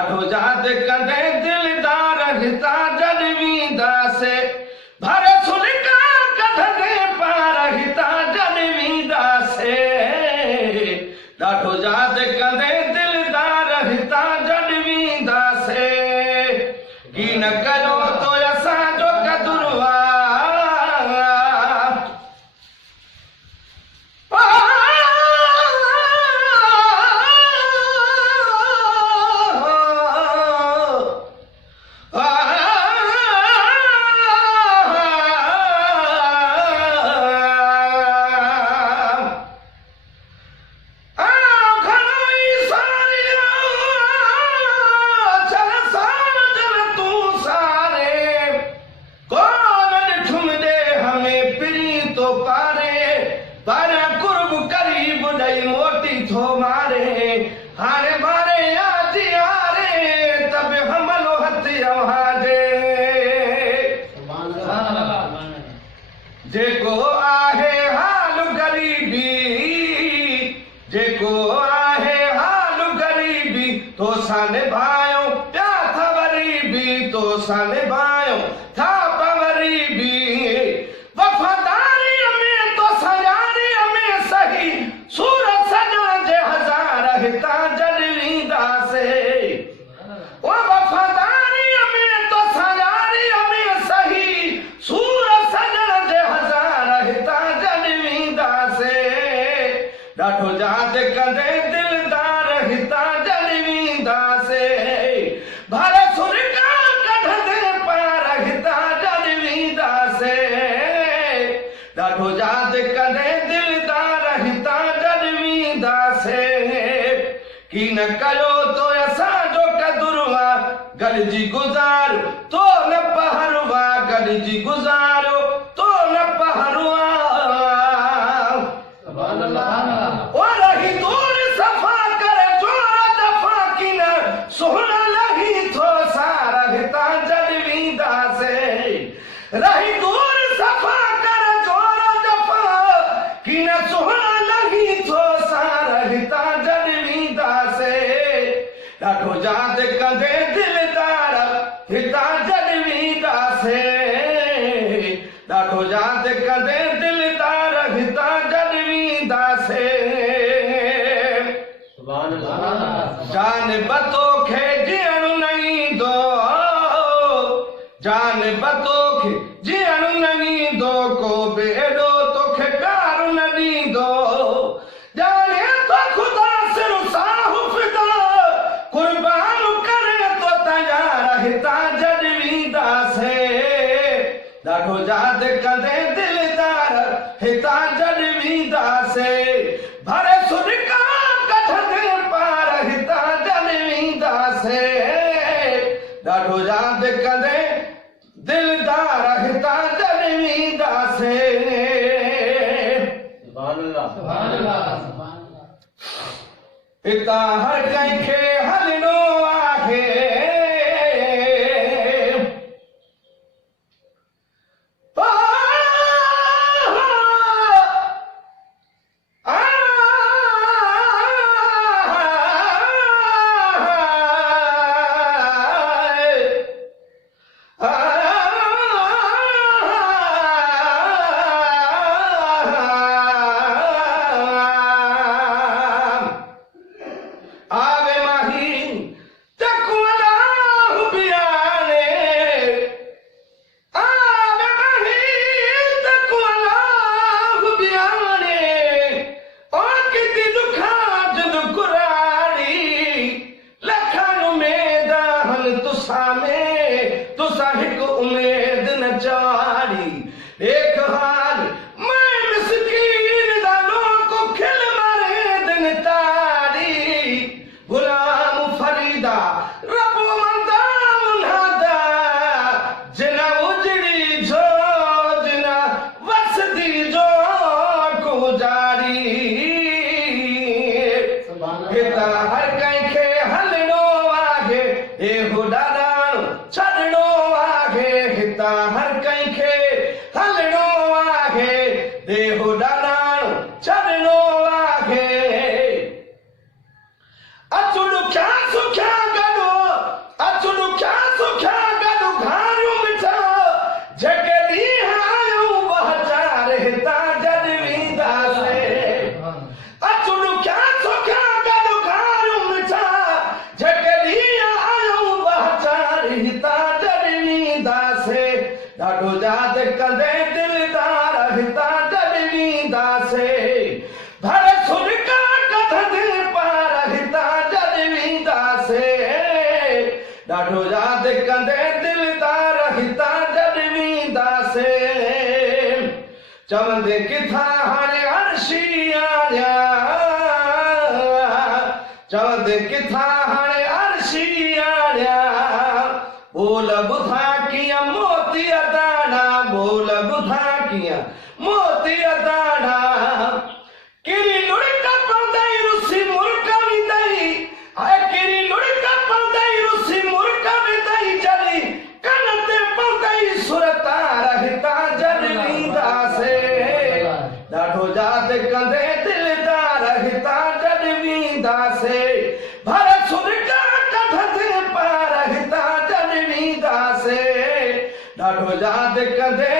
ॾाढो याद कंदे दिलदार हिता जॾवींदा से भरे सुलिका कढंदे पार हिता जॾवींदा से ॾाढो याद कंदे दिलदार हिता जॾवींदा से की न कयो तो असांजो कदुरवा जेको आहे हाल गरीबी जेको आहे हाल गरीबी तो साने भायो प्या था वरीबी तो साने भायो था पवरीबी वफादारी में तो सयारी में सही सूरत सजा जे हजार हिता जॾवींदा से ओ वफादारी में तो सयारी में सही सूरत सजा जे हजार हिता जॾवींदा से ॾाढो याद कंदे दिलदार हिता जॾवींदा से भरे सुलिका कढंदे पार हिता जॾवींदा से ॾाढो याद कंदे दिलदार हिता जॾवींदा से की न कयो तो असांजो कदुरवा गॾिजी गुज़ार तो न पहरवा गॾिजी गुज़ारो तो न पहरवा ओ रही दूर सफ़ा करे जोर दफ़ा की न सुहिण लही थो सार हिता जॾवींदा से रही दूर सफ़ा करे जोर दफ़ा की न सुहिण लही थो सार हिता जॾवींदा से ॾाढो याद कंदे दिलदार हिता जॾवींदा से ॾाढो याद कंदे दिलदार हिता जॾवींदा से जान बतो खे जियण न ईंदो जान बतो खे जियण न ईंदो को बि एॾो तोखे प्यार न ॾींदो ॼाणे तो ख़ुदा सिर साहु फिदा कुर्बान करे तो तयार हिता जॾवींदा से ॾाढो याद कंदे दिलदार हिता जॾवींदा से भरे सुलिका कढंदे पार हिता जॾवींदा से ॾाढो याद कंदे दिलदार हिता जॾवींदा से हिता हर कंहिंखे हलणो आहे ॾाढो यादि कंदे दिलदार हितां जॾ वेंदासे चवंदे किथां हाणे अर्शी आया चवंदे किथां हाणे अर्शी आया बोल ॿुधा कीअं मोती दाना बोल ॿुधा कीअं मोती दाना किरी लुड़क पवंदई रुसी मुल्क वेंदई हाय किरी लुड़क पवंदई रुसी मुल्क वेंदई जॾहिं कन ते पवंदई सुरतार हितां जॾ वेंदासे ॾाढो यादि कंदे दिलदार हितां जॾ वेंदासे भर सुरका कढंदे पार हितां जॾ वेंदासे ॾाढो यादि कंदे